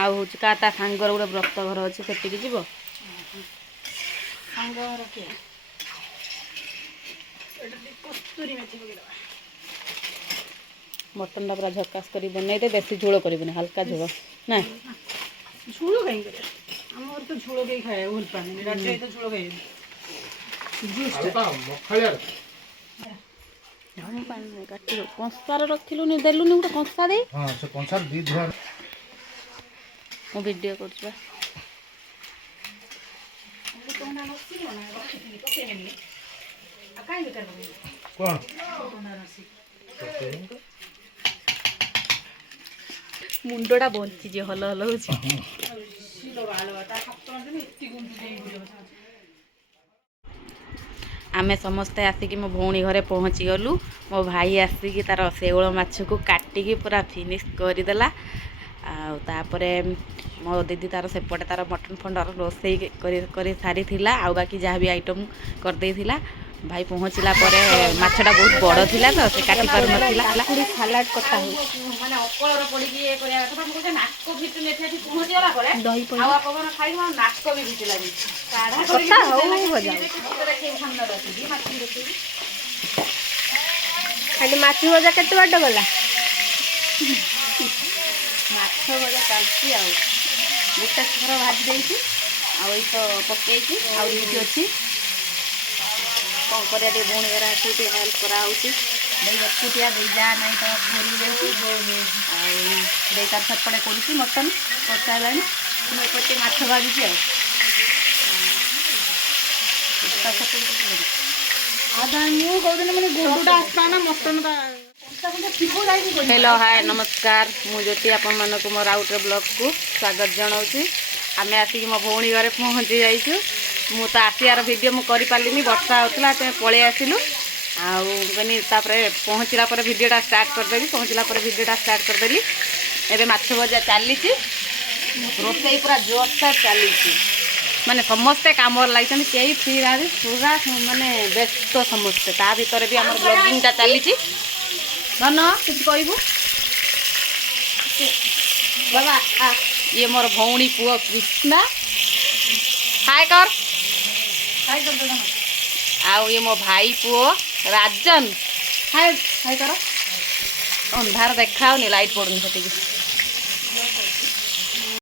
ଆଉ ହଉଛି ତା ସାଙ୍ଗର ଗୋଟେ ବ୍ରତ ଘର ଅଛି ସେଠିକି ଯିବ। ମଟନଟା ପୁରା ଝକାସ କରି ବନେଇଦେ, ବେଶୀ ଝୋଳ କରିବୁନି, ହାଲକା ଝୋଳ ନା। ଝୋଳ କାହିଁ କରିବା, ଆମ ଘରେ ତ ଝୋଳ କେହି ଖାଇବାକୁ ଭଲ ପାଆନ୍ତିନି, ରାତିରେ ତ ଝୋଳ ଖାଇବେନି। କାଟିଲୁ କଂସାରେ ରଖିଲୁନି, ଦେଲୁନି ଗୋଟେ କଂସା ଦେଇ। ମୁଁ ଭିଡ଼ିଓ କରୁଛି ବା। ମୁଣ୍ଡଟା ବଞ୍ଚିଛି, ହଲ ହଲ ହଉଛି। ଆମେ ସମସ୍ତେ ଆସିକି ମୋ ଭଉଣୀ ଘରେ ପହଞ୍ଚିଗଲୁ। ମୋ ଭାଇ ଆସିକି ତାର ଶେଉଳ ମାଛକୁ କାଟିକି ପୁରା ଫିନିଶ୍ କରିଦେଲା। ଆଉ ତାପରେ ମୋ ଦିଦି ତାର ସେପଟେ ତାର ମଟନ୍ ଫଣ୍ଡର ରୋଷେଇ କରି ସାରିଥିଲା, ଆଉ ବାକି ଯାହା ବି ଆଇଟମ୍ କରିଦେଇଥିଲା। ଭାଇ ପହଞ୍ଚିଲା ପରେ ମାଛଟା ବହୁତ ବଡ଼ ଥିଲା ତ ସେ କାଟି ପାରୁନଥିଲା। ସାଲାଡ଼ କଟା ହେଉଛି, ମାନେ ଅକଳର ପଡ଼ିକି ଇଏ କରିବା କଥା। ମୁଁ କହୁଛି ନାକ ଭିତରୁ ଏଠି ପହଞ୍ଚିଗଲା ପରେ ଦହି ହାୱା ପବନ ଖାଇବ, ଆଉ ନାକ ବି ଭିଜିଲାନି। କଥା ହଉ ଭଜା ଖାଲି ମାଛ ଭଜା କେତେ ବାଟ ଗଲା? ମାଛ ଭଜା ଚାଲିଛି ଆଉ ଗୋଟେ ଥର ଭାଜି ଦେଇଛି, ଆଉ ଏଇ ତ ପକେଇଛି, ଆଉ ଏଇଠି ଅଛି। କ'ଣ କରିବା, ଟିକେ ଭଉଣୀ ଘର ଆସିକି ଟିକେ ହେଲ୍ପ କରାହେଉଛି। ଦେଇ ଏକୁଟିଆ, ଦେଇ ଯା ନାହିଁ ତ ଘୋରି ଯାଇଛି। ଆଉ ଦେଇ ତାର ସେପଟେ କରୁଛି, ମଟନ୍ କରିସାରିଲାଣି। ମୁଁ ଏପଟେ ମାଛ ଭାଜୁଛି ଆଉ। ମୁଁ କହୁଥିଲି ମାନେ ଗୋଡ଼ଟା ଆସିଲା ନା ମଟନଟା। ହ୍ୟାଲୋ ହାଏ ନମସ୍କାର, ମୁଁ ଜ୍ୟୋତି ଆପଣମାନଙ୍କୁ ମୋର ଆଉ ଗୋଟେ ବ୍ଲଗ୍କୁ ସ୍ୱାଗତ ଜଣାଉଛି। ଆମେ ଆସିକି ମୋ ଭଉଣୀ ଘରେ ପହଞ୍ଚି ଯାଇଛୁ। ମୁଁ ତ ଆସିବାର ଭିଡ଼ିଓ ମୁଁ କରିପାରିଲିନି, ବର୍ଷା ହେଉଥିଲା, ସେଥିପାଇଁ ପଳେଇ ଆସିଲୁ। ଆଉ ମାନେ ତାପରେ ପହଞ୍ଚିଲା ପରେ ଭିଡ଼ିଓଟା ଷ୍ଟାର୍ଟ କରିଦେଲି। ଏବେ ମାଛ ଭଜା ଚାଲିଛି, ରୋଷେଇ ପୁରା ଜୋରଦାର ଚାଲିଛି। ମାନେ ସମସ୍ତେ କାମରେ ଲାଗିଛନ୍ତି, କେହି ଫ୍ରି ନାହାନ୍ତି, ପୁରା ମାନେ ବ୍ୟସ୍ତ ସମସ୍ତେ। ତା ଭିତରେ ବି ଆମର ବ୍ଲଗିଂଟା ଚାଲିଛି। ଧନ କିଛି କହିବୁ ବାବା? ଇଏ ମୋର ଭଉଣୀ ପୁଅ କୃଷ୍ଣା, ହାଏ କର। ଆଉ ଇଏ ମୋ ଭାଇ ପୁଅ ରାଜନ, ହାଏ ହାଏ କର। ଅନ୍ଧାର ଦେଖାଉନି, ଲାଇଟ୍ ପଡ଼ୁନି ସେଠିକି।